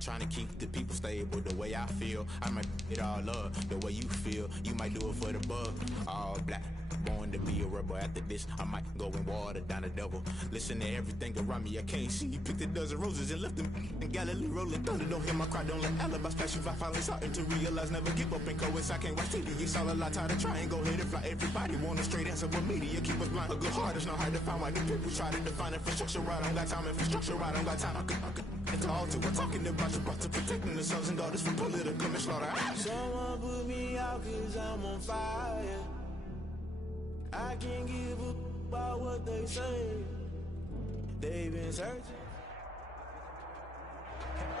Trying to keep the people stable the way I feel. I might it all up the way you feel. You might do it for the bug. All black. Born to be a rebel. After this, I might go and water down the devil. Listen to everything around me. I can't see. You picked a dozen roses and left them in Galilee rolling thunder. Don't hear my cry. Don't let alibis pass you. I finally starting to realize never give up and coincide. I can't watch TV. It's all a lot. Tired of trying. Go ahead and fly. Everybody want a straight answer. But media keep us blind. A good heart is not hard to find. Why the people try to define infrastructure right? I don't got time. Infrastructure right. I don't got time. I could we're talking about your brother protecting the sons and daughters from political manslaughter. Someone put me out cause I'm on fire. I can't give a about what they say. They've been searching.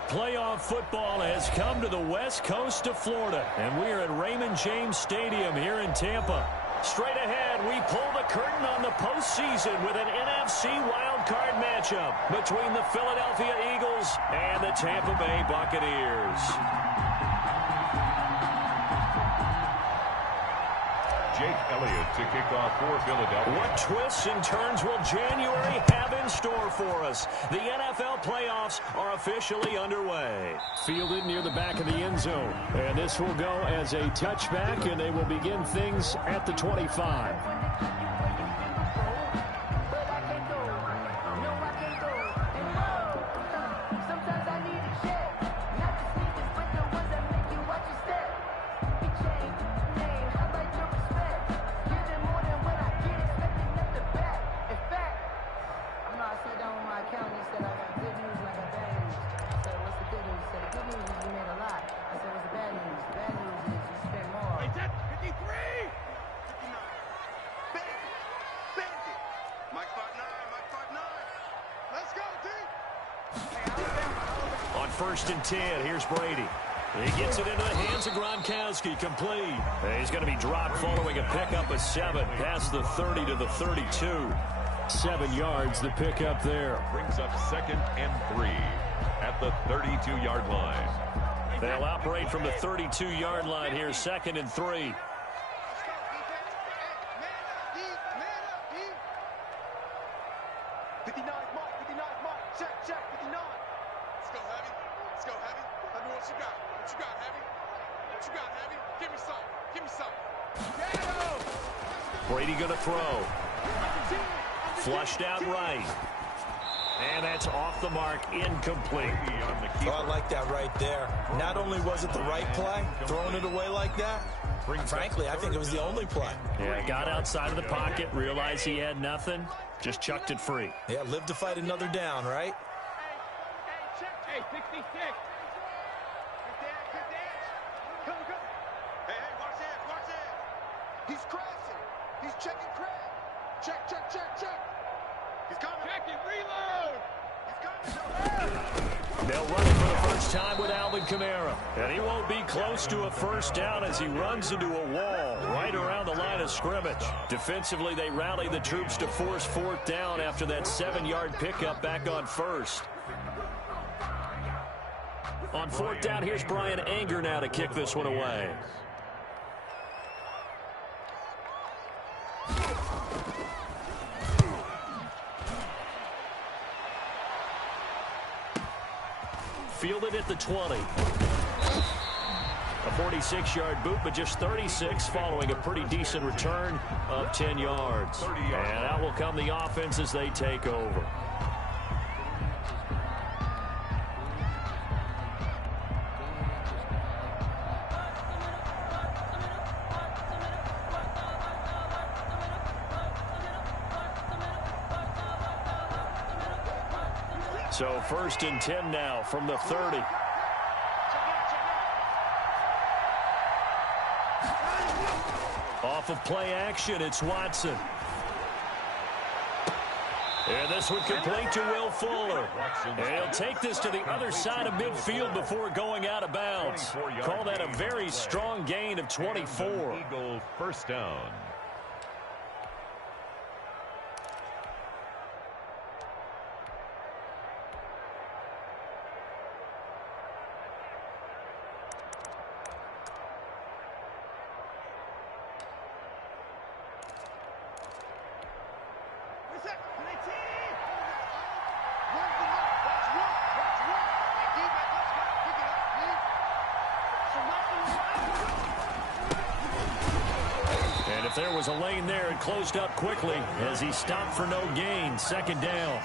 Playoff football has come to the west coast of Florida, and we're at Raymond James Stadium here in Tampa. Straight ahead, we pull the curtain on the postseason with an NFC wildcard matchup between the Philadelphia Eagles and the Tampa Bay Buccaneers. Jake Elliott to kick off for Philadelphia. What twists and turns will January have in store for us? The NFL playoffs are officially underway. Fielded near the back of the end zone. And this will go as a touchback, and they will begin things at the 25. First and 10, here's Brady. He gets it into the hands of Gronkowski, complete. He's going to be dropped following a pickup of 7, past the 30 to the 32. 7 yards, the pickup there. Brings up 2nd and 3 at the 32-yard line. They'll operate from the 32-yard line here, 2nd and 3. Brady going to throw. Flushed out right. And that's off the mark, incomplete. Oh, I like that right there. Not only was it the right play, throwing it away like that, frankly, I think it was the only play. Yeah, got outside of the pocket, realized he had nothing, just chucked it free. Yeah, live to fight another down, right? Hey, 66. He's crashing. He's checking crack. Check. He's coming. Check it, reload. He's coming. They'll run it for the first time with Alvin Kamara. And he won't be close to a first down as he runs into a wall right around the line of scrimmage. Defensively, they rally the troops to force 4th down after that 7-yard pickup back on first. On 4th down, here's Brian Anger now to kick this one away. Fielded at the 20. A 46-yard boot, but just 36 following a pretty decent return of 10 yards. And out will come the offense as they take over. So 1st and 10 now from the 30. Off of play action, it's Watson. And this one complete to Will Fuller. And he'll take this to the other side of midfield before going out of bounds. Call that a very strong gain of 24. Eagle first down. there was a lane there. It closed up quickly as he stopped for no gain. Second down.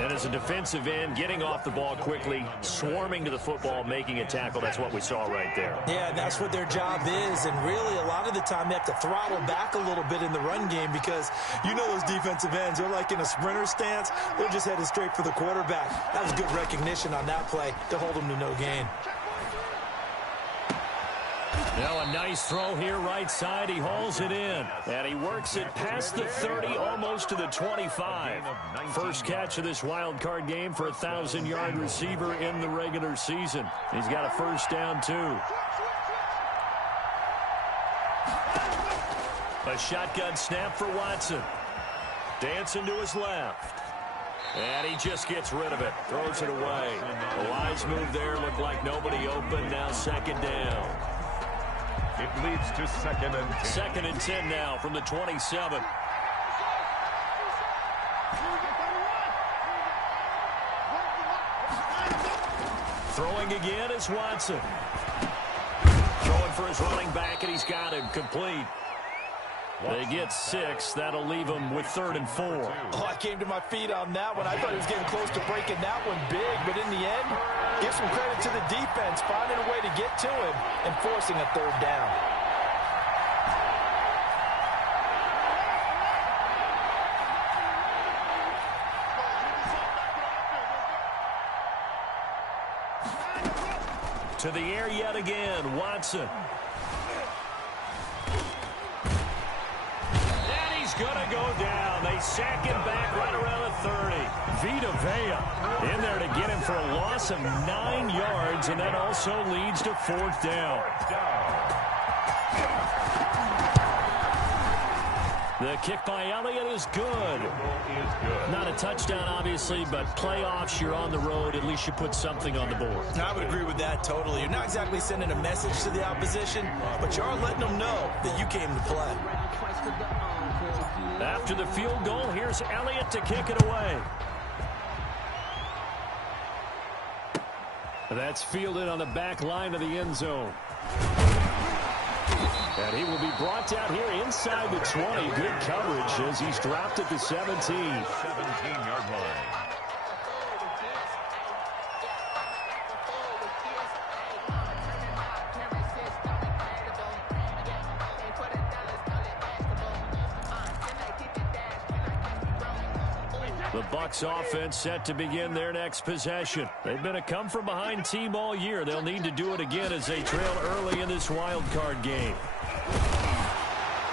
And as a defensive end, getting off the ball quickly, swarming to the football, making a tackle. That's what we saw right there. Yeah, that's what their job is. And really, a lot of the time, they have to throttle back a little bit in the run game because you know those defensive ends, they're like in a sprinter stance. They're just headed straight for the quarterback. That was good recognition on that play to hold them to no gain. Now a nice throw here right side. He hauls it in. And he works it past the 30, almost to the 25. First catch of this wild card game for a 1,000-yard receiver in the regular season. He's got a first down, too. A shotgun snap for Watson. Dancing to his left. And he just gets rid of it. Throws it away. A wise move there. Looked like nobody open. Now second down. It leads to second and 10. Second and 10 now from the 27. Throwing again is Watson. Throwing for his running back, and he's got him complete. They get 6. That'll leave them with 3rd and 4. Oh, I came to my feet on that one. I thought he was getting close to breaking that one big, but in the end, give some credit to the defense, finding a way to get to him and forcing a 3rd down. To the air yet again, Watson. Gonna go down. They sack him back right around the 30. Vita Vea in there to get him for a loss of 9 yards, and that also leads to 4th down. The kick by Elliott is good. Not a touchdown, obviously, but playoffs, you're on the road. At least you put something on the board. I would agree with that totally. You're not exactly sending a message to the opposition, but you are letting them know that you came to play. After the field goal, here's Elliott to kick it away. That's fielded on the back line of the end zone. And he will be brought down here inside the 20. Good coverage as he's dropped at the 17. 17-yard line. The Bucs offense set to begin their next possession. They've been a come-from-behind team all year. They'll need to do it again as they trail early in this wild card game.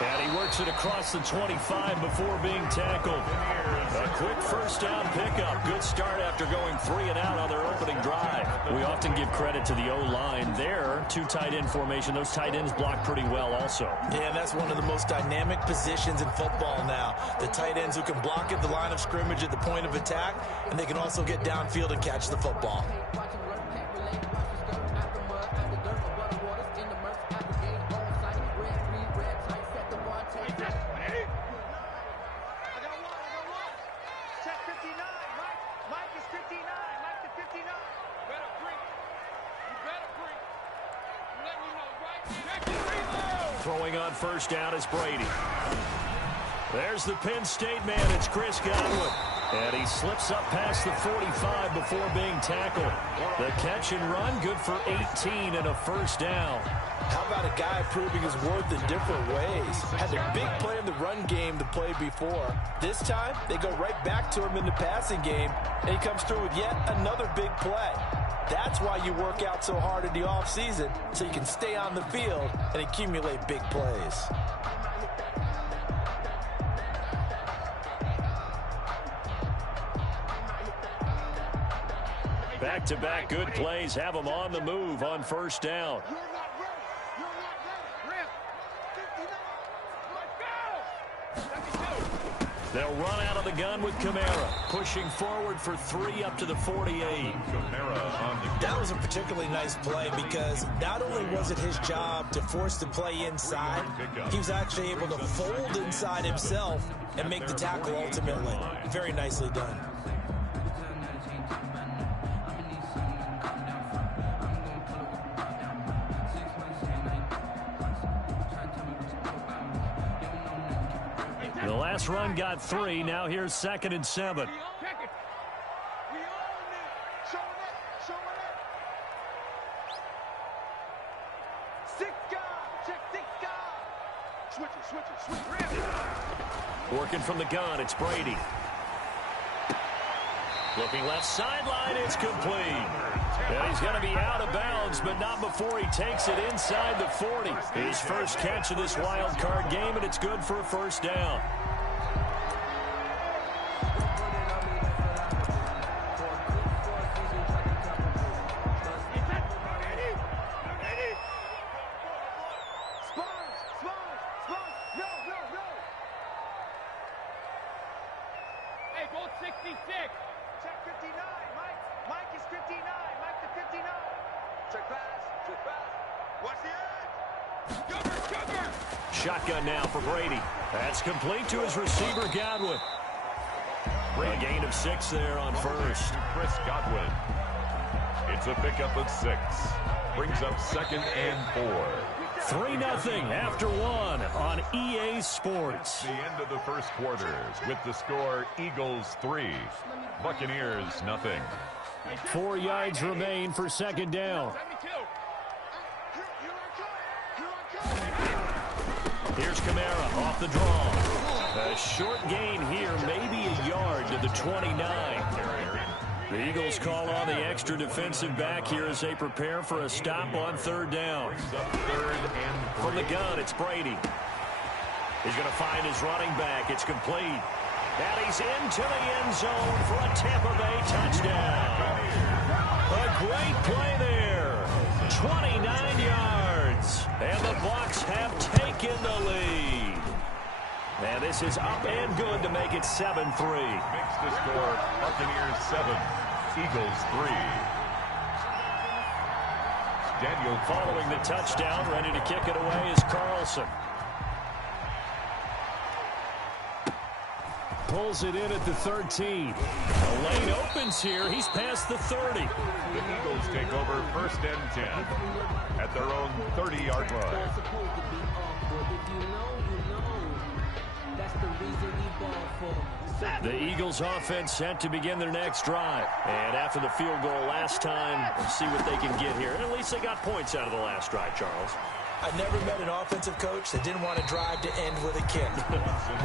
And he works it across the 25 before being tackled. A quick first down pickup. Good start after going 3 and out on their opening drive. We often give credit to the O-line there. 2 tight end formation. Those tight ends block pretty well also. Yeah, that's one of the most dynamic positions in football now. The tight ends who can block at the line of scrimmage at the point of attack, and they can also get downfield and catch the football. Throwing on first down is Brady. There's the Penn State man. It's Chris Godwin. And he slips up past the 45 before being tackled. The catch and run, good for 18 and a first down. How about a guy proving his worth in different ways? Had a big play in the run game the play before. This time, they go right back to him in the passing game, and he comes through with yet another big play. That's why you work out so hard in the offseason, so you can stay on the field and accumulate big plays. Back-to-back good plays have them on the move on first down. They'll run out of the gun with Kamara, pushing forward for 3 up to the 48. That was a particularly nice play because not only was it his job to force the play inside, he was actually able to fold inside himself and make the tackle ultimately. Very nicely done. The last run got 3. Now here's 2nd and 7. Working from the gun, it's Brady. Looking left sideline, it's complete. And he's going to be out of bounds, but not before he takes it inside the 40. His first catch of this wild card game, and it's good for a first down. Shotgun now for Brady. That's complete to his receiver, Godwin. A gain of 6 there on first. Chris Godwin. It's a pickup of 6. Brings up 2nd and 4. 3-0 after 1 on EA Sports. The end of the first quarter with the score Eagles 3, Buccaneers 0. 4 yards remain for 2nd down. Here's Kamara off the draw. A short gain here, maybe a yard to the 29. The Eagles call on the extra defensive back here as they prepare for a stop on 3rd down. From the gun, it's Brady. He's going to find his running back. It's complete. And he's into the end zone for a Tampa Bay touchdown. A great play there. 29 yards. And the Bucs have taken the lead. And this is up and good to make it 7-3. Makes the score Buccaneers 7, Eagles 3. Daniel following the touchdown, ready to kick it away is Carlson. Pulls it in at the 13. The lane opens here. He's past the 30. The Eagles take over 1st and 10 at their own 30-yard line. The Eagles offense set to begin their next drive. And after the field goal last time, let's see what they can get here. And at least they got points out of the last drive, Charles. I never met an offensive coach that didn't want to drive to end with a kick.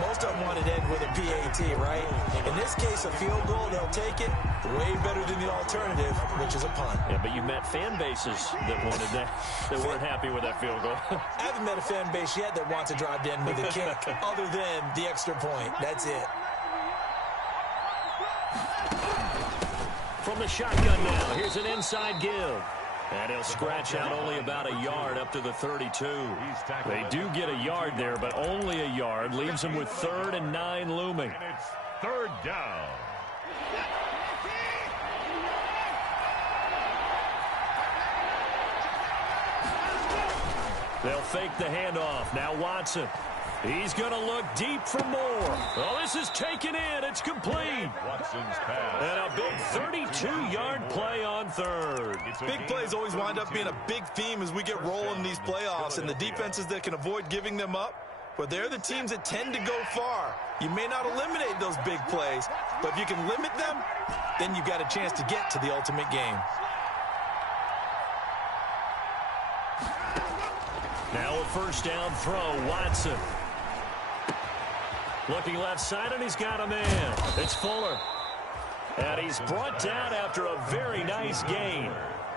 Most of them wanted to end with a PAT, right? In this case, a field goal, they'll take it way better than the alternative, which is a punt. Yeah, but you met fan bases that wanted that, that weren't happy with that field goal. I haven't met a fan base yet that wants to drive to end with a kick, other than the extra point. That's it. From the shotgun now, here's an inside give. And he'll scratch out only about a yard up to the 32. They do get a yard there, but only a yard. Leaves them with 3rd and 9 looming. And it's 3rd down. They'll fake the handoff. Now Watson. He's going to look deep for more. Well, this is taken in. It's complete. Watson's pass. And a big 32-yard play on 3rd. Big plays always wind up being a big theme as we get rolling in these playoffs, and the defenses that can avoid giving them up, but they're the teams that tend to go far. You may not eliminate those big plays, but if you can limit them, then you've got a chance to get to the ultimate game. Now a first down throw, Watson. Looking left side, and he's got a man. It's Fuller. And he's brought down after a very nice gain.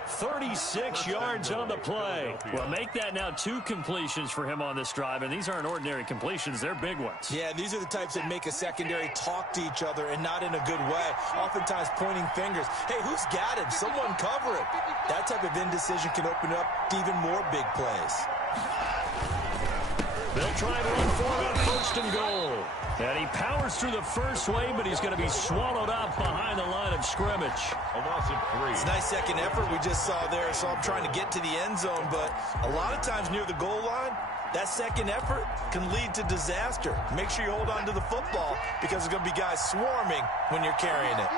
36 yards on the play. Well, make that now 2 completions for him on this drive, and these aren't ordinary completions. They're big ones. Yeah, these are the types that make a secondary talk to each other, and not in a good way. Oftentimes pointing fingers. Hey, who's got him? Someone cover him. That type of indecision can open up to even more big plays. They'll try to run for it on 1st and goal. And he powers through the first wave, but he's going to be swallowed up behind the line of scrimmage. A loss of 3. It's a nice second effort we just saw there. So I'm trying to get to the end zone, but a lot of times near the goal line, that second effort can lead to disaster. Make sure you hold on to the football because there's going to be guys swarming when you're carrying it.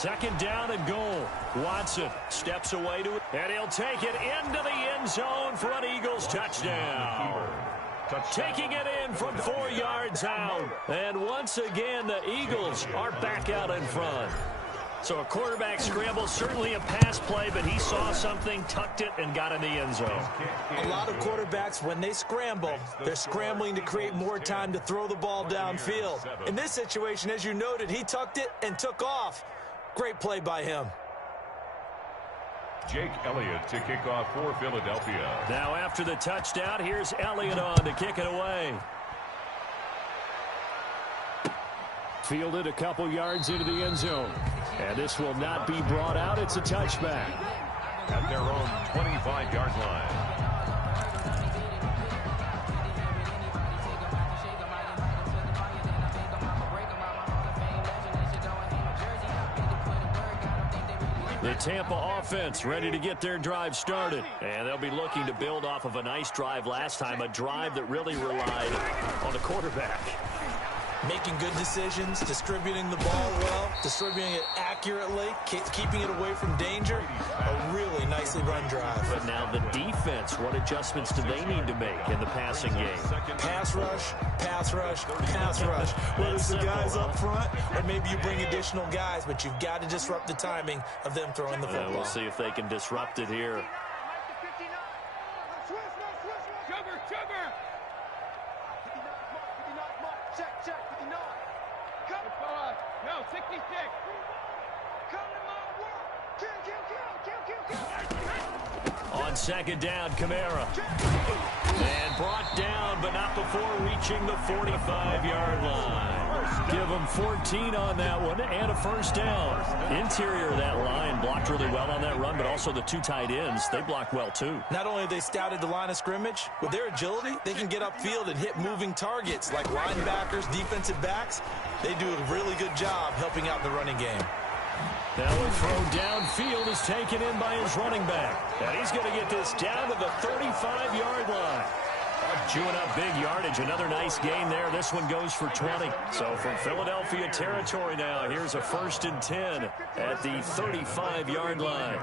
second down and goal. Watson steps away to it, and he'll take it into the end zone for an Eagles touchdown. Taking it in from 4 yards out. And once again, the Eagles are back out in front. So a quarterback scramble, certainly a pass play, but he saw something, tucked it, and got in the end zone. A lot of quarterbacks, when they scramble, they're scrambling to create more time to throw the ball downfield. In this situation, as you noted, he tucked it and took off. Great play by him. Jake Elliott to kick off for Philadelphia. Now after the touchdown, here's Elliott on to kick it away. Fielded a couple yards into the end zone. And this will not be brought out. It's a touchback. At their own 25-yard line. The Tampa offense ready to get their drive started. And they'll be looking to build off of a nice drive last time, a drive that really relied on the quarterback. Making good decisions, distributing the ball well, distributing it accurately, keeping it away from danger. A really nicely run drive. But now the defense, what adjustments do they need to make in the passing game? Pass rush, pass rush, pass rush. Whether it's the guys up front or maybe you bring additional guys, but you've got to disrupt the timing of them throwing the football. We'll see if they can disrupt it here. On second down, Kamara. And brought down, but not before reaching the 45-yard line. Give them 14 on that one and a first down. Interior of that line blocked really well on that run, but also the 2 tight ends, they blocked well too. Not only have they scouted the line of scrimmage, with their agility, they can get upfield and hit moving targets like linebackers, defensive backs. They do a really good job helping out the running game. Now a throw downfield is taken in by his running back. And he's going to get this down to the 35-yard line. Chewing up big yardage. Another nice gain there. This one goes for 20. So from Philadelphia territory now, here's a 1st and 10 at the 35-yard line.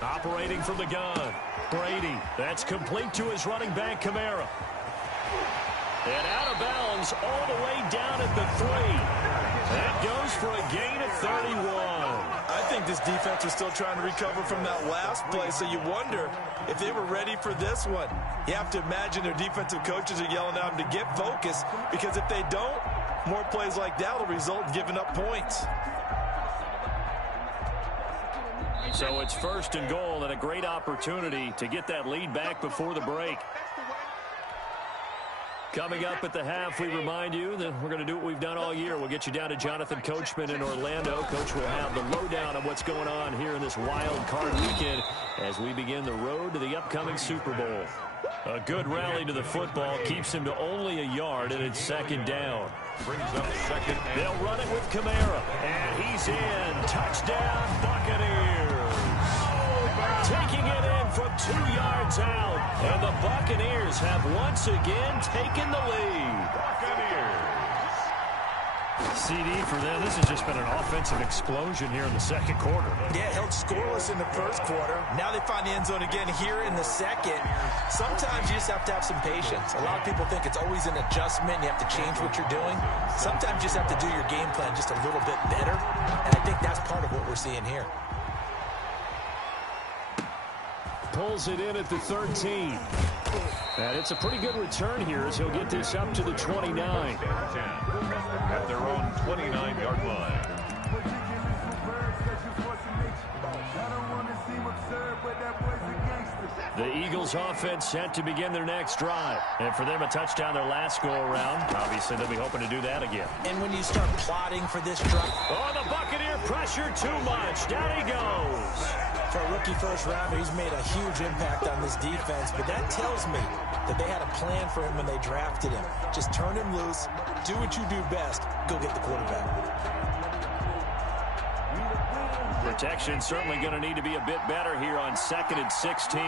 Operating from the gun. Brady. That's complete to his running back, Kamara. And out of bounds all the way down at the 3. That goes for a gain of 31. I think this defense was still trying to recover from that last play, so you wonder if they were ready for this one. You have to imagine their defensive coaches are yelling at them to get focused, because if they don't, more plays like that will result in giving up points. So it's 1st and goal and a great opportunity to get that lead back before the break. Coming up at the half, we remind you that we're going to do what we've done all year. We'll get you down to Jonathan Coachman in Orlando. Coach will have the lowdown of what's going on here in this wild card weekend as we begin the road to the upcoming Super Bowl. A good rally to the football keeps him to only a yard, and it's 2nd down. Brings up 2nd. They'll run it with Kamara, and he's in. Touchdown, Buccaneers. Taking it in from 2 yards out. And the Buccaneers have once again taken the lead. Buccaneers. CD for them. This has just been an offensive explosion here in the 2nd quarter. Yeah, held scoreless in the 1st quarter. Now they find the end zone again here in the 2nd. Sometimes you just have to have some patience. A lot of people think it's always an adjustment. You have to change what you're doing. Sometimes you just have to do your game plan just a little bit better. And I think that's part of what we're seeing here. Pulls it in at the 13. And it's a pretty good return here as he'll get this up to the 29. At their own 29-yard line. The Eagles offense set to begin their next drive. And for them, a touchdown their last go-around. Obviously, they'll be hoping to do that again. And when you start plotting for this drive... Oh, the Buccaneer pressure too much. Down he goes. For a rookie first-rounder, he's made a huge impact on this defense. But that tells me that they had a plan for him when they drafted him. Just turn him loose, do what you do best, go get the quarterback. Protection certainly going to need to be a bit better here on 2nd and 16.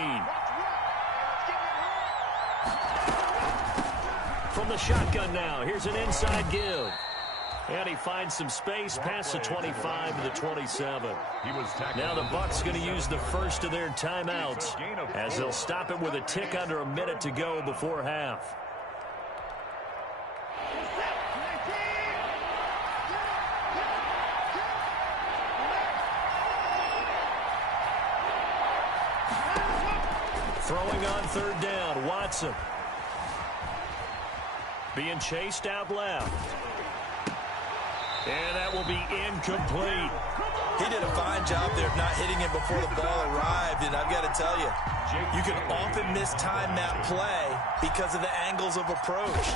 From the shotgun now, here's an inside give. And he finds some space past the 25 to the 27. Now the Bucs going to use the first of their timeouts as they'll stop it with a tick under a minute to go before half. Throwing on third down, Watson. Being chased out left. And that will be incomplete. He did a fine job there of not hitting it before the ball arrived, and I've got to tell you, you can often mistime that play because of the angles of approach.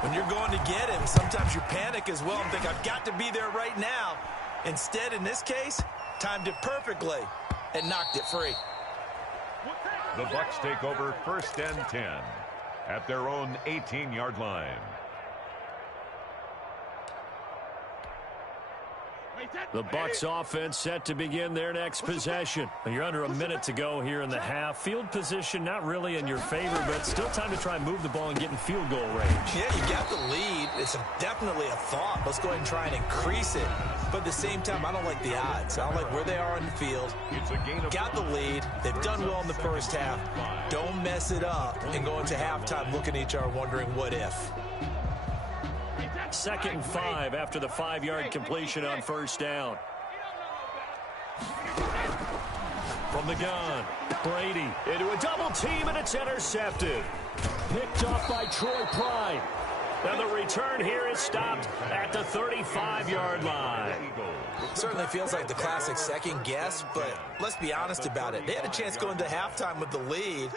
When you're going to get him, sometimes you panic as well and think, I've got to be there right now. Instead, in this case, timed it perfectly and knocked it free. The Bucs take over 1st and 10 at their own 18-yard line. The Bucs offense set to begin their next possession. You're under a minute to go here in the half. Field position not really in your favor, but still time to try and move the ball and get in field goal range. Yeah, you got the lead. It's definitely a thought. Let's go ahead and try and increase it. But at the same time, I don't like the odds. I don't like where they are on the field. Got the lead. They've done well in the first half. Don't mess it up and go into halftime looking at each other wondering what if. 2nd and 5 after the 5-yard completion on first down. From the gun, Brady into a double team, and it's intercepted. Picked off by Troy Pride. And the return here is stopped at the 35-yard line. Certainly feels like the classic second guess, but let's be honest about it. They had a chance going into halftime with the lead.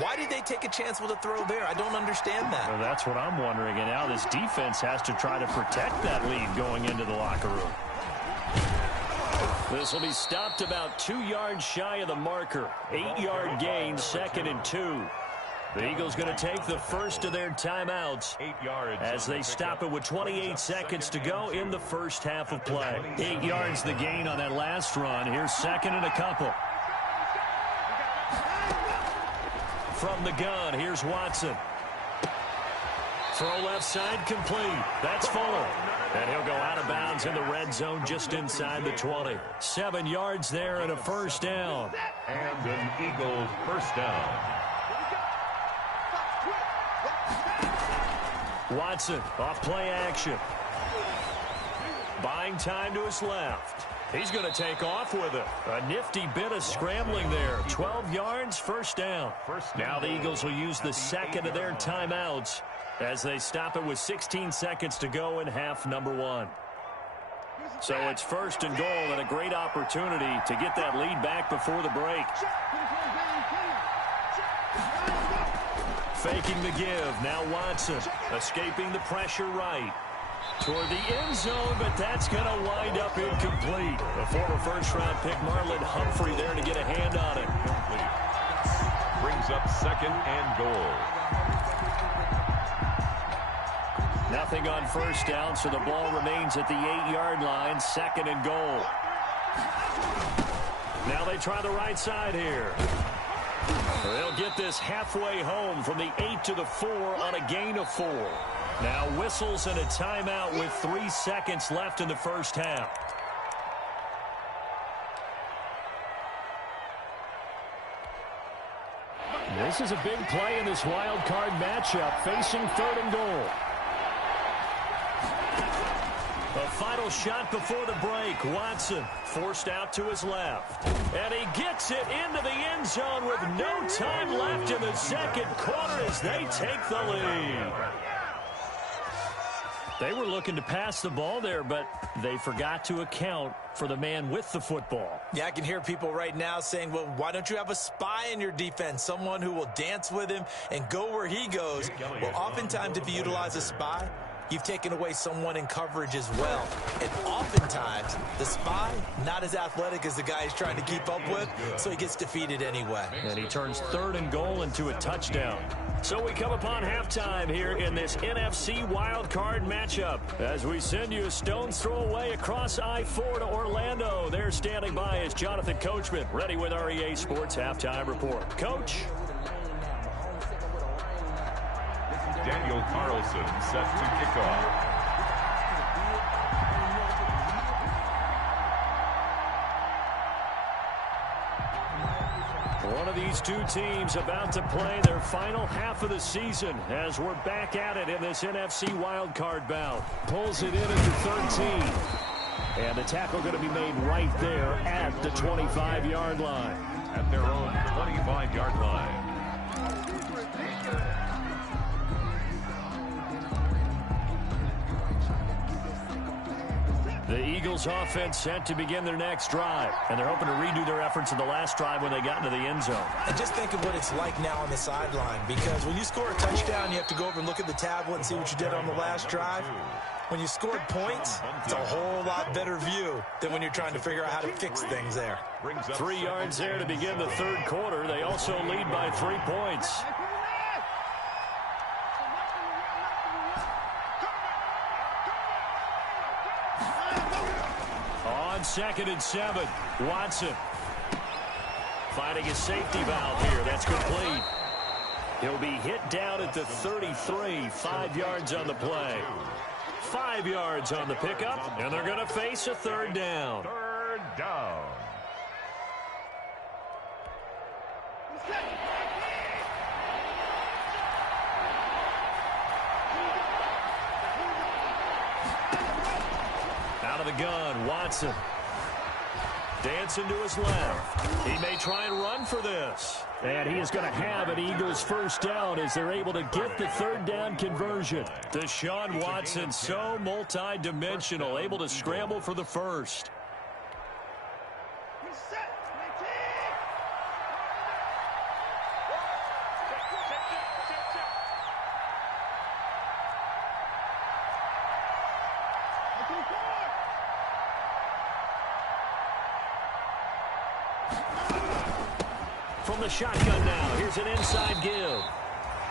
Why did they take a chance with a throw there? I don't understand that. Well, that's what I'm wondering. And now this defense has to try to protect that lead going into the locker room. This will be stopped about 2 yards shy of the marker. 8-yard gain, 2nd and 2. The Eagles going to take the first of their timeouts 8 yards as they stop it with 28 seconds to go in the first half of play. 8 yards the gain on that last run. Here's 2nd and a couple. From the gun, here's Watson. Throw left side complete. That's Fuller. And he'll go out of bounds in the red zone just inside the 20. 7 yards there and a first down. And an Eagle first down. Watson off play action. Buying time to his left. He's going to take off with it. A nifty bit of scrambling there. 12 yards, first down. Now the Eagles will use the second of their timeouts as they stop it with 16 seconds to go in half number 1. So it's 1st and goal and a great opportunity to get that lead back before the break. Faking the give. Now Watson escaping the pressure right. Toward the end zone, but that's going to wind up incomplete. The former first-round pick Marlon Humphrey there to get a hand on it. Brings up 2nd and goal. Nothing on first down, so the ball remains at the 8-yard line. 2nd and goal. Now they try the right side here. They'll get this halfway home from the 8 to the 4 on a gain of 4. Now whistles and a timeout with 3 seconds left in the first half. This is a big play in this wild card matchup, facing 3rd and goal. A final shot before the break. Watson forced out to his left. And he gets it into the end zone with no time left in the second quarter as they take the lead. They were looking to pass the ball there, but they forgot to account for the man with the football. Yeah, I can hear people right now saying, well, why don't you have a spy in your defense, someone who will dance with him and go where he goes? Well, oftentimes if you utilize a spy, you've taken away someone in coverage as well. And oftentimes, the spy, not as athletic as the guy he's trying to keep up with, so he gets defeated anyway. And he turns 3rd and goal into a touchdown. So we come upon halftime here in this NFC wildcard matchup as we send you a stone's throw away across I-4 to Orlando. There standing by is Jonathan Coachman, ready with our EA Sports Halftime Report. Coach? Daniel Carlson set to kick off. One of these two teams about to play their final half of the season as we're back at it in this NFC wildcard bout. Pulls it in at the 13. And the tackle going to be made right there at the 25-yard line. At their own 25-yard line. The Eagles offense set to begin their next drive, and they're hoping to redo their efforts in the last drive when they got into the end zone. And just think of what it's like now on the sideline, because when you score a touchdown, you have to go over and look at the tablet and see what you did on the last drive. When you scored points, it's a whole lot better view than when you're trying to figure out how to fix things there. 3 yards there to begin the third quarter. They also lead by 3 points. On 2nd and 7, Watson finding a safety valve here. That's complete. He'll be hit down at the 33, 5 yards on the play. 5 yards on the pickup, and they're going to face a third down. Third down. Out of the gun, Watson. Dancing to his left. He may try and run for this. And he is going to have an Eagles first down as they're able to get the third down conversion. Deshaun Watson, so multi-dimensional, able to scramble for the first. From the shotgun now, here's an inside give.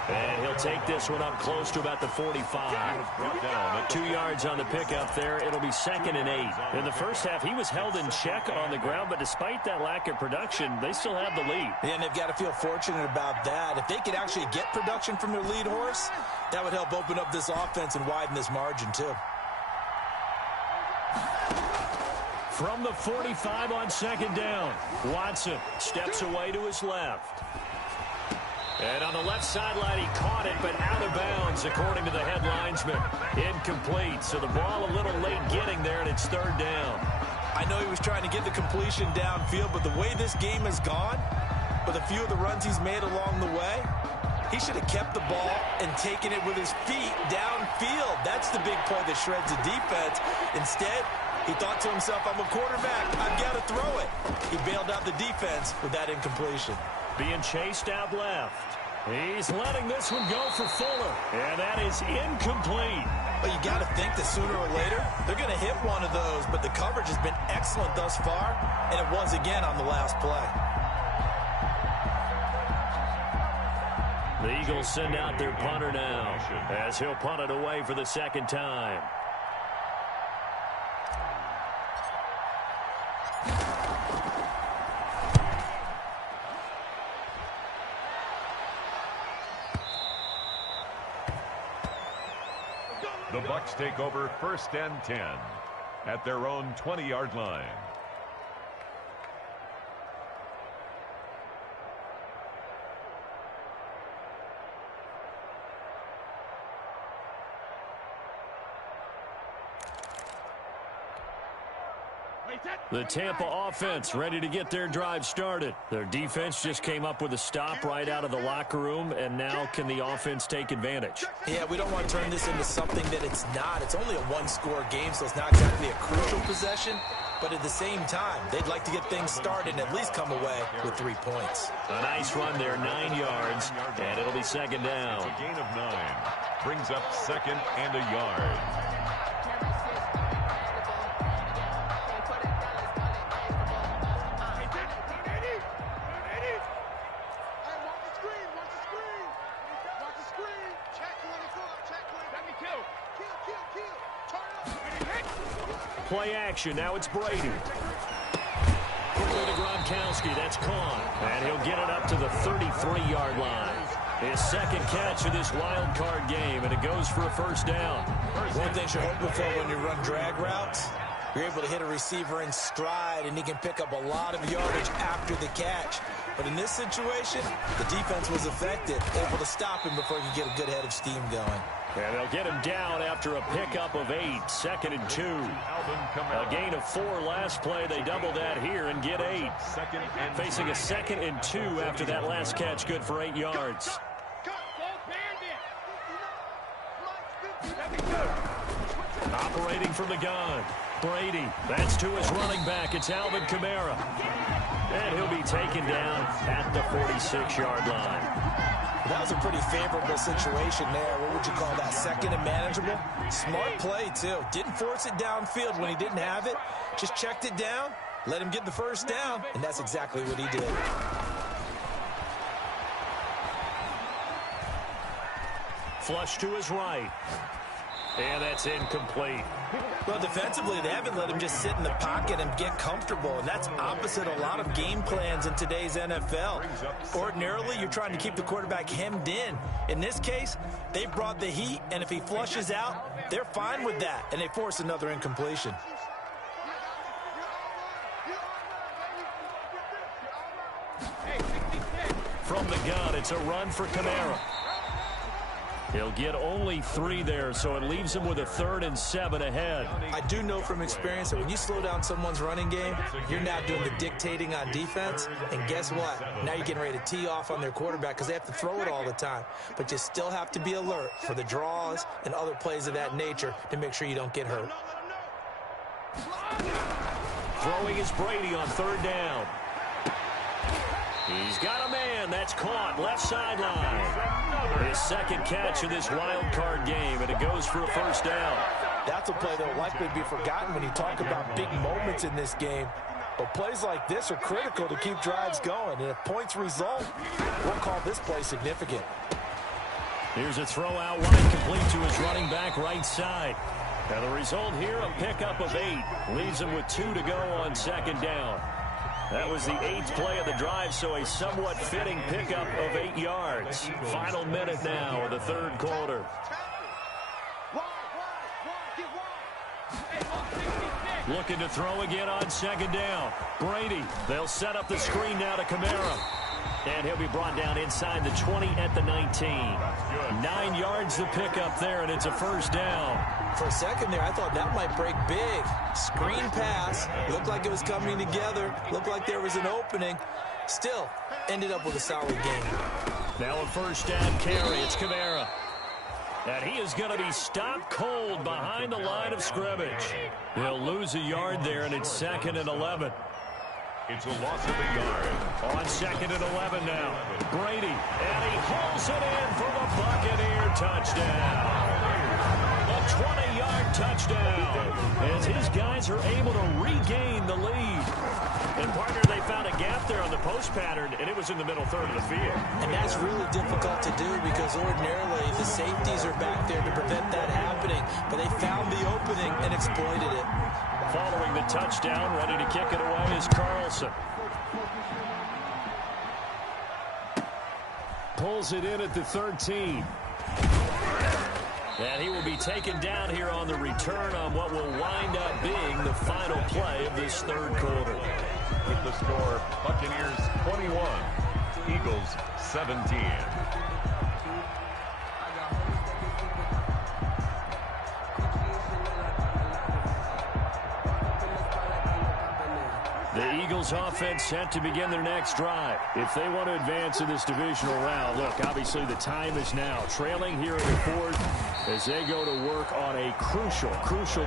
And he'll take this one up close to about the 45. 2 yards on the pickup there. It'll be 2nd and 8. In the first half, he was held in check on the ground, but despite that lack of production, they still have the lead. And they've got to feel fortunate about that. If they could actually get production from their lead horse, that would help open up this offense and widen this margin too. From the 45 on 2nd down, Watson steps away to his left. And on the left sideline, he caught it, but out of bounds, according to the head linesman. Incomplete, so the ball a little late getting there, and it's third down. I know he was trying to get the completion downfield, but the way this game has gone, with a few of the runs he's made along the way, he should have kept the ball and taken it with his feet downfield. That's the big play that shreds the defense. Instead, he thought to himself, I'm a quarterback, I've got to throw it. He bailed out the defense with that incompletion. Being chased out left. He's letting this one go for Fuller, and that is incomplete. But you got to think that sooner or later, they're going to hit one of those, but the coverage has been excellent thus far, and it was again on the last play. The Eagles send out their punter now, as he'll punt it away for the second time. The Bucs take over 1st and 10 at their own 20-yard line. The Tampa offense ready to get their drive started. Their defense just came up with a stop right out of the locker room, and now can the offense take advantage? Yeah, we don't want to turn this into something that it's not. It's only a one-score game, so it's not exactly a crucial possession. But at the same time, they'd like to get things started and at least come away with 3 points. A nice run there, 9 yards, and it'll be second down. A gain of 9 brings up 2nd and a yard. Play action. Now it's Brady. Quickly to Gronkowski. That's caught. And he'll get it up to the 33-yard line. His second catch of this wild card game, and it goes for a first down. One thing you're hoping for when you run drag routes, you're able to hit a receiver in stride, and he can pick up a lot of yardage after the catch. But in this situation, the defense was effective, able to stop him before he could get a good head of steam going. And they'll get him down after a pickup of 8, 2nd and 2. A gain of 4 last play. They double that here and get 8. Facing a 2nd and 2 after that last catch, good for 8 yards. Operating from the gun, Brady. That's to his running back. It's Alvin Kamara. And he'll be taken down at the 46-yard line. That was a pretty favorable situation there. What would you call that? 2nd and manageable? Smart play, too. Didn't force it downfield when he didn't have it. Just checked it down, let him get the first down, and that's exactly what he did. Flush to his right. And that's incomplete. Well, defensively, they haven't let him just sit in the pocket and get comfortable, and that's opposite a lot of game plans in today's NFL. Ordinarily, you're trying to keep the quarterback hemmed in. In this case, they brought the heat, and if he flushes out, they're fine with that, and they force another incompletion. From the gun, it's a run for Kamara. He'll get only 3 there, so it leaves him with a 3rd and 7 ahead. I do know from experience that when you slow down someone's running game, you're now doing the dictating on defense. And guess what? Now you're getting ready to tee off on their quarterback because they have to throw it all the time. But you still have to be alert for the draws and other plays of that nature to make sure you don't get hurt. Throwing is Brady on 3rd down. He's got a man. That's caught. Left sideline. His 2nd catch of this wild card game, and it goes for a first down. That's a play that will likely be forgotten when you talk about big moments in this game. But plays like this are critical to keep drives going. And if points result, we'll call this play significant. Here's a throw out wide, complete to his running back right side. And the result here, a pickup of 8. Leaves him with 2 to go on 2nd down. That was the 8th play of the drive, so a somewhat fitting pickup of 8 yards. Final minute now of the 3rd quarter. Looking to throw again on 2nd down. Brady, they'll set up the screen now to Kamara. And he'll be brought down inside the 20 at the 19. 9 yards to pick up there, and it's a first down. For a second there, I thought that might break big. Screen pass. Looked like it was coming together. Looked like there was an opening. Still, ended up with a solid game. Now a first down carry. It's Kamara. And he is going to be stopped cold behind the line of scrimmage. They'll lose a yard there, and it's 2nd and 11. It's a loss of a yard. On 2nd and 11 now. Brady, and he hauls it in for the Buccaneer touchdown. A 20-yard touchdown as his guys are able to regain the lead. And, partner, they found a gap there on the post pattern, and it was in the middle 3rd of the field. And that's really difficult to do because ordinarily the safeties are back there to prevent that happening. But they found the opening and exploited it. Following the touchdown, ready to kick it away is Carlson. Pulls it in at the 13. And he will be taken down here on the return on what will wind up being the final play of this 3rd quarter. With the score, Buccaneers 21, Eagles 17. The Eagles offense set to begin their next drive. If they want to advance in this divisional round, look, obviously the time is now. Trailing here in the 4th as they go to work on a crucial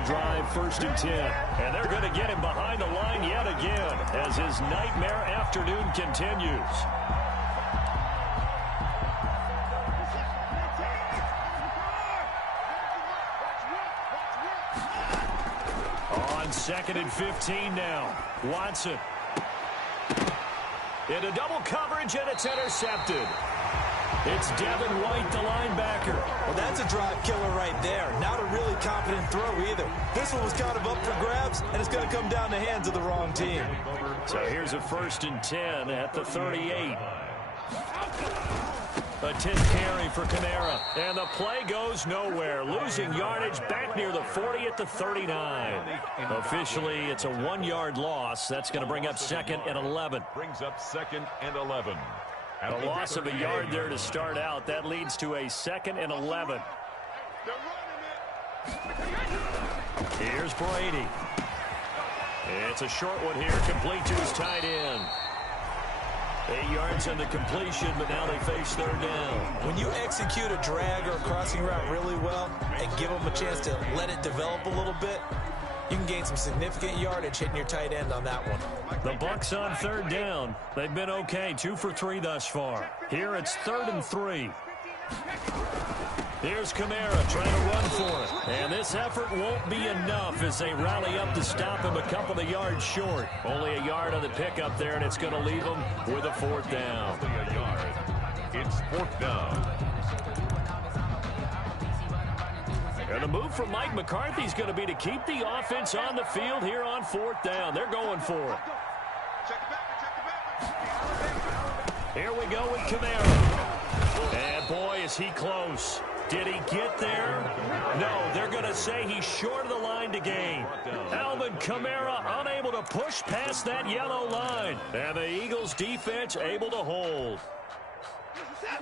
drive, 1st and 10. And they're going to get him behind the line yet again as his nightmare afternoon continues. On 2nd and 15 now. Watson. Into double coverage, and it's intercepted. It's Devin White, the linebacker. Well, that's a drive killer right there. Not a really confident throw either. This one was kind of up for grabs, and it's going to come down the hands of the wrong team. So here's a 1st and 10 at the 38. A 10th carry for Kamara. And the play goes nowhere. Losing yardage back near the 40 at the 39. Officially, it's a 1-yard loss. That's going to bring up 2nd and 11. Brings up 2nd and 11. A loss of a yard there to start out. That leads to a 2nd and 11. Here's Brady. It's a short one here, complete to his tight end. 8 yards on the completion, but now they face 3rd down. When you execute a drag or a crossing route really well and give them a chance to let it develop a little bit, you can gain some significant yardage hitting your tight end on that one. The Bucs on 3rd down. They've been okay, 2 for 3 thus far. Here it's 3rd and 3. Here's Kamara trying to run for it. And this effort won't be enough as they rally up to stop him a couple of yards short. Only a yard on the pickup there, and it's going to leave him with a 4th down. Only a yard. It's 4th down. And the move from Mike McCarthy is going to be to keep the offense on the field here on 4th down. They're going for it. Here we go with Kamara. And boy, is he close. Did he get there? No, they're going to say he's short of the line to gain. Alvin Kamara unable to push past that yellow line. And the Eagles defense able to hold.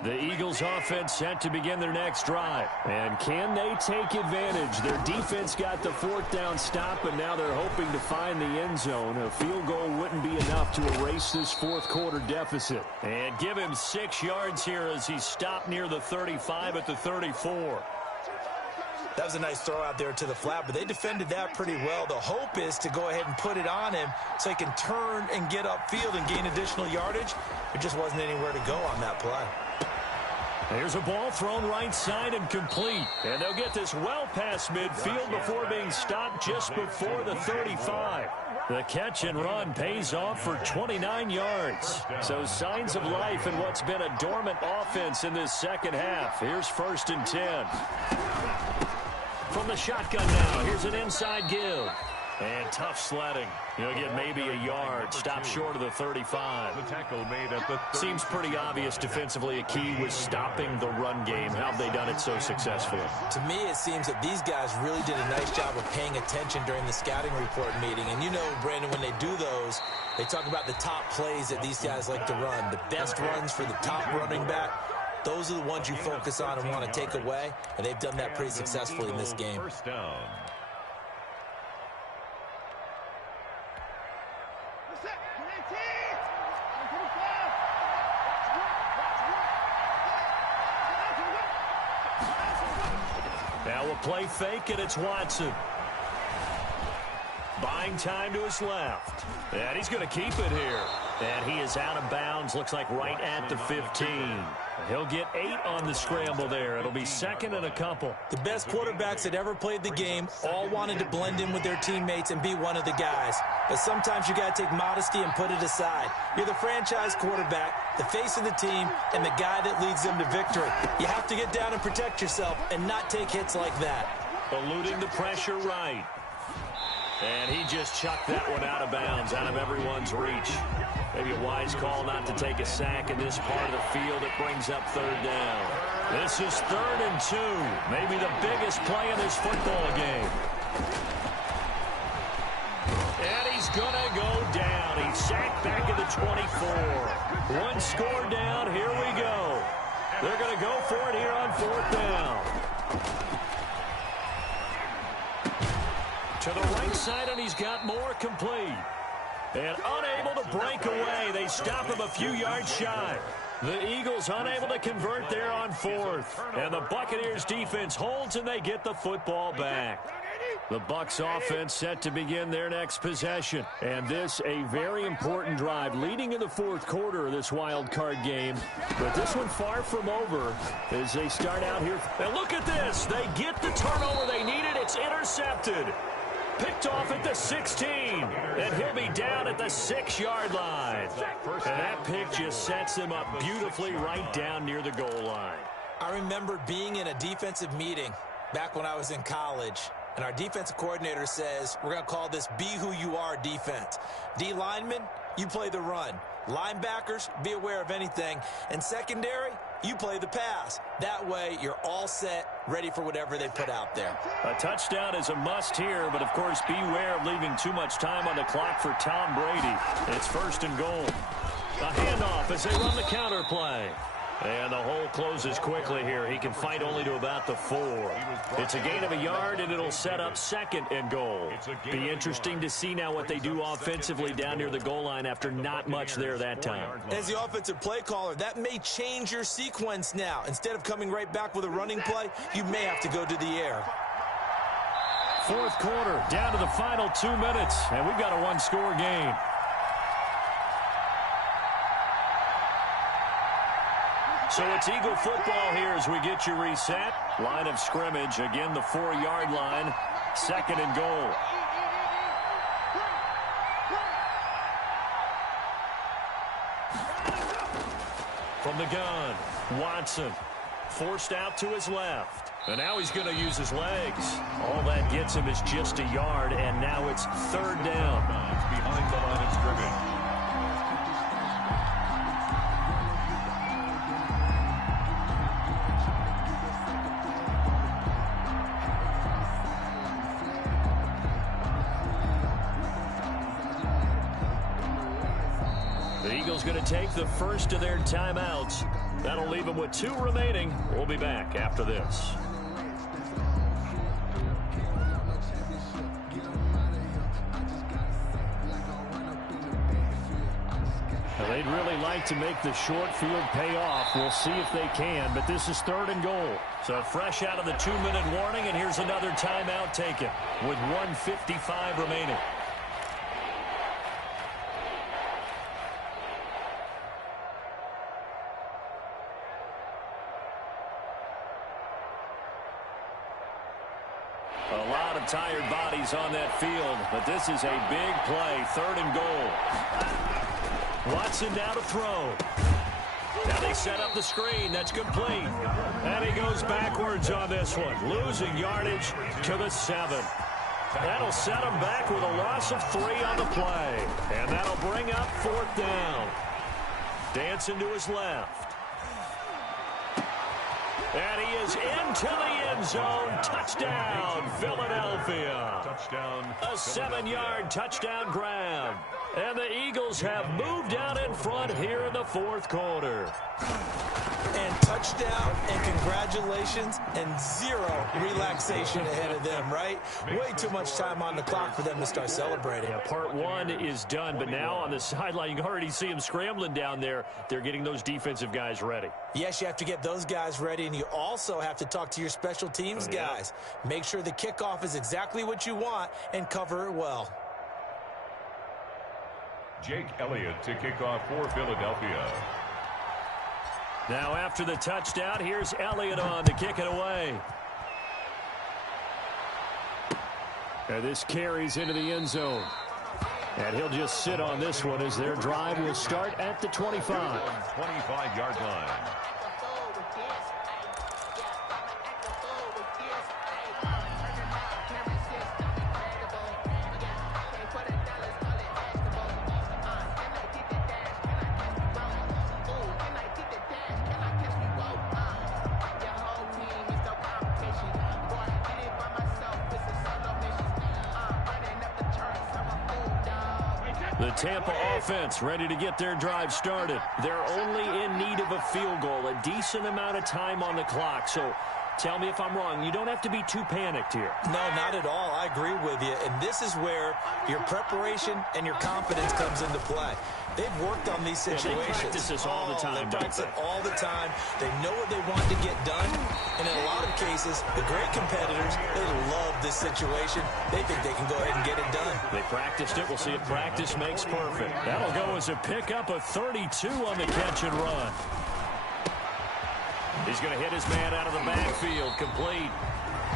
The Eagles offense set to begin their next drive. And can they take advantage? Their defense got the 4th down stop, and now they're hoping to find the end zone. A field goal wouldn't be enough to erase this 4th quarter deficit. And give him 6 yards here as he stopped near the 35 at the 34. That was a nice throw out there to the flat, but they defended that pretty well. The hope is to go ahead and put it on him so he can turn and get upfield and gain additional yardage. There just wasn't anywhere to go on that play. Here's a ball thrown right side and complete. And they'll get this well past midfield before being stopped just before the 35. The catch and run pays off for 29 yards. So signs of life in what's been a dormant offense in this second half. Here's 1st and 10. From the shotgun now, here's an inside give. And tough sledding. He'll get maybe a yard. Stop short of the 35. The tackle made at the 30. Seems pretty obvious defensively a key was stopping the run game. How have they done it so successfully? To me, it seems that these guys really did a nice job of paying attention during the scouting report meeting. And you know, Brandon, when they do those, they talk about the top plays that these guys like to run. The best runs for the top running back. Those are the ones you focus on and want to take away. And they've done that pretty successfully in this game. 1st down. Now we'll play fake, and it's Watson. Buying time to his left. And he's going to keep it here. And he is out of bounds, looks like right at the 15. He'll get 8 on the scramble there. It'll be 2nd and a couple. The best quarterbacks that ever played the game all wanted to blend in with their teammates and be one of the guys. But sometimes you got to take modesty and put it aside. You're the franchise quarterback, the face of the team, and the guy that leads them to victory. You have to get down and protect yourself and not take hits like that. Eluding the pressure right. And he just chucked that one out of bounds, out of everyone's reach. Maybe a wise call not to take a sack in this part of the field. It brings up 3rd down. This is 3rd and 2. Maybe the biggest play in this football game. And he's going to go down. He's sacked back at the 24. 1 score down. Here we go. They're going to go for it here on 4th down. To the right side, and he's got more complete. And unable to break away. They stop him a few yards shy. The Eagles unable to convert there on 4th. And the Buccaneers defense holds, and they get the football back. The Bucs offense set to begin their next possession. And this a very important drive leading in the 4th quarter of this wild card game. But this one far from over as they start out here. And look at this. They get the turnover they needed. It's intercepted. Picked off at the 16, and he'll be down at the 6-yard line. And that pick just sets them up beautifully right down near the goal line. I remember being in a defensive meeting back when I was in college, and our defensive coordinator says, we're going to call this Be Who You Are defense. D linemen, you play the run. Linebackers, be aware of anything. And secondary, you play the pass. That way, you're all set, ready for whatever they put out there. A touchdown is a must here, but of course, beware of leaving too much time on the clock for Tom Brady. It's 1st and goal. A handoff as they run the counter play. And the hole closes quickly here. He can fight only to about the 4. It's a gain of a yard, and it'll set up 2nd and goal. Be interesting to see now what they do offensively down near the goal line after not much there that time. As the offensive play caller, that may change your sequence now. Instead of coming right back with a running play, you may have to go to the air. 4th quarter, down to the final 2 minutes, and we've got a one-score game. So it's Eagle football here as we get you reset. Line of scrimmage, again the 4-yard line, 2nd and goal. From the gun, Watson forced out to his left. And now he's going to use his legs. All that gets him is just a yard, and now it's 3rd down. It's behind the line of scrimmage. The Eagles going to take the first of their timeouts. That'll leave them with 2 remaining. We'll be back after this. Well, they'd really like to make the short field pay off. We'll see if they can, but this is 3rd and goal. So fresh out of the 2-minute warning, and here's another timeout taken with 1:55 remaining. A lot of tired bodies on that field, but this is a big play, 3rd and goal. Watson now to throw. Now they set up the screen. That's complete. And he goes backwards on this one, losing yardage to the 7. That'll set him back with a loss of 3 on the play. And that'll bring up 4th down. Dancing to his left. And he is into the end zone. Touchdown, Philadelphia. Touchdown. A 7-yard touchdown grab. And the Eagles have moved out in front here in the 4th quarter. And touchdown, and congratulations, and 0 relaxation ahead of them, right? Way too much time on the clock for them to start celebrating. Yeah, part 1 is done, but now on the sideline, you can already see them scrambling down there. They're getting those defensive guys ready. Yes, you have to get those guys ready, and you also have to talk to your special teams guys. Make sure the kickoff is exactly what you want and cover it well. Jake Elliott to kick off for Philadelphia. Now after the touchdown, here's Elliott on to kick it away. And this carries into the end zone. And he'll just sit on this one as their drive will start at the 25. 25-yard line. The Tampa offense ready to get their drive started. They're only in need of a field goal, a decent amount of time on the clock. So tell me if I'm wrong. You don't have to be too panicked here. No, not at all. I agree with you. And this is where your preparation and your confidence comes into play. They've worked on these situations. They practice this all the time, They practice it all the time. They know what they want to get done. And in a lot of cases, the great competitors, they love this situation. They think they can go ahead and get it done. They practiced it. We'll see if practice makes perfect. That'll go as a pickup of 32 on the catch and run. He's going to hit his man out of the backfield, complete.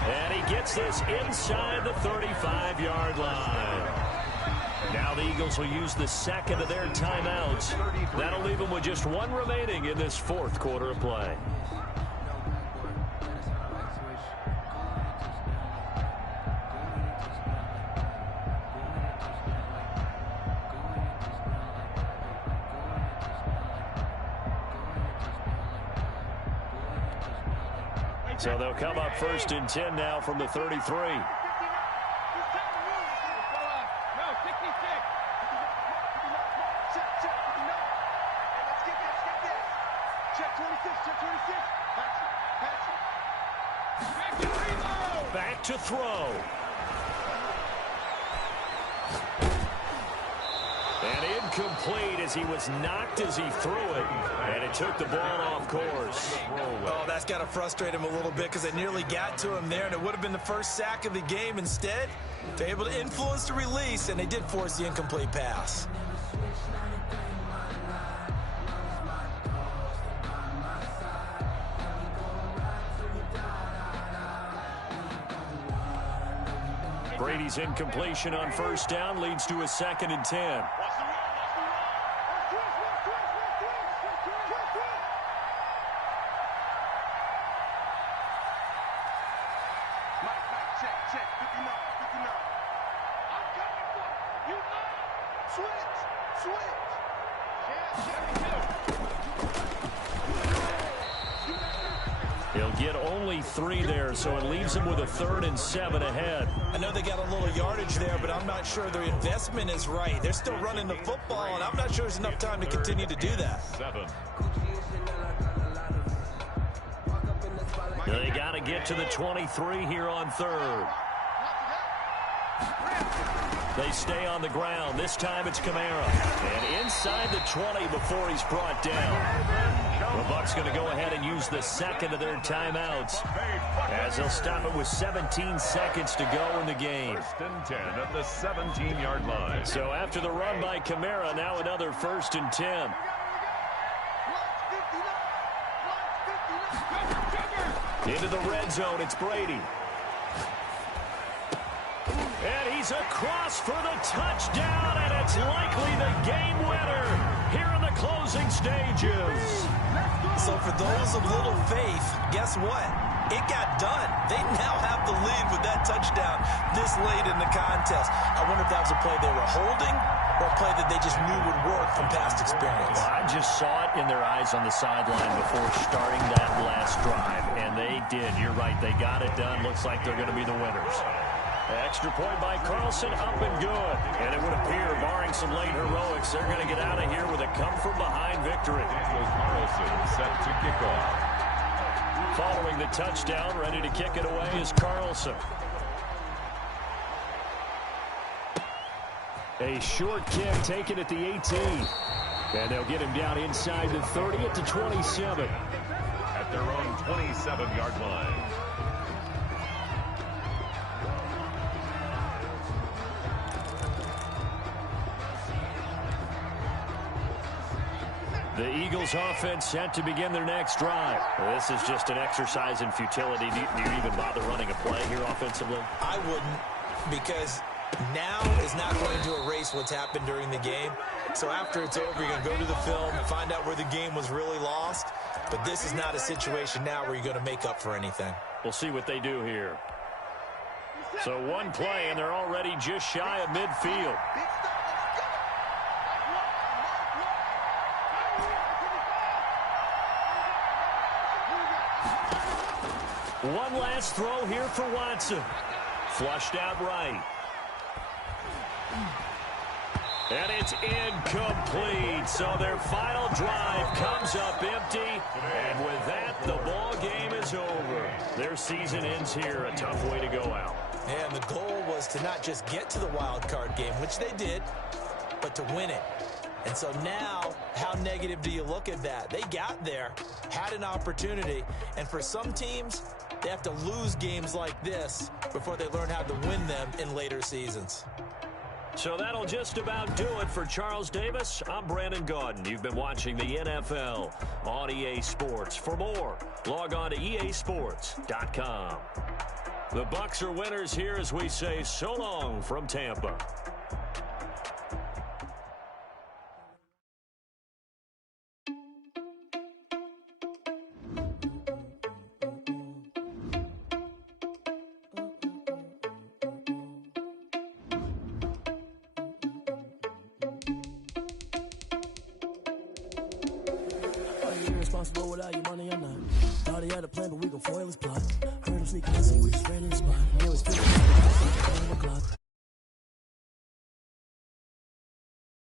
And he gets this inside the 35-yard line. Now the Eagles will use the second of their timeouts. That'll leave them with just 1 remaining in this 4th quarter of play. So they'll come up 1st and 10 now from the 33. Back to throw. And incomplete as he was knocked as he threw it. And it took the ball off course. Oh, that's got to frustrate him a little bit because they nearly got to him there, and it would have been the first sack of the game. Instead, they're able to influence the release, and they did force the incomplete pass. Brady's incompletion on 1st down leads to a 2nd and 10. He'll get only 3 there, so it leaves him with a 3rd and 7 ahead. I know they got a little yardage there, but I'm not sure their investment is right. They're still running the football, and I'm not sure there's enough time to continue to do that. 7. They got to get to the 23 here on 3rd. They stay on the ground. This time it's Kamara. And inside the 20 before he's brought down. The Bucs going to go ahead and use the 2nd of their timeouts as they'll stop it with 17 seconds to go in the game. 1st and 10 at the 17-yard line. So after the run by Kamara, now another 1st and 10. Into the red zone, it's Brady. And he's across for the touchdown, and it's likely the game winner here in the closing stages. So for those of little faith, guess what? It got done. They now have the lead with that touchdown this late in the contest. I wonder if that was a play they were holding or a play that they just knew would work from past experience. Well, I just saw it in their eyes on the sideline before starting that last drive, and they did. You're right. They got it done. Looks like they're going to be the winners. Extra point by Carlson, up and good. And it would appear, barring some late heroics, they're going to get out of here with a come-from-behind victory. Carlson set to kick off. Following the touchdown, ready to kick it away is Carlson. A short kick taken at the 18. And they'll get him down inside the 30 at the 27. At their own 27-yard line. The Eagles offense set to begin their next drive. This is just an exercise in futility. Do you even bother running a play here offensively? I wouldn't, because now is not going to erase what's happened during the game. So after it's over, you're going to go to the film, find out where the game was really lost. But this is not a situation now where you're going to make up for anything. We'll see what they do here. So one play, and they're already just shy of midfield. One last throw here for Watson. Flushed out right. And it's incomplete. So their final drive comes up empty. And with that, the ball game is over. Their season ends here. A tough way to go out. And the goal was to not just get to the wild card game, which they did, but to win it. And so now, how negative do you look at that? They got there, had an opportunity, and for some teams, they have to lose games like this before they learn how to win them in later seasons. So that'll just about do it for Charles Davis. I'm Brandon Gaudin. You've been watching the NFL on EA Sports. For more, log on to easports.com. The Bucs are winners here as we say so long from Tampa. responsible without your money or not. Thought he had a plan, but we gon' foil his plot. Heard him sneaking in, so we just ran in the spot. Yeah, it was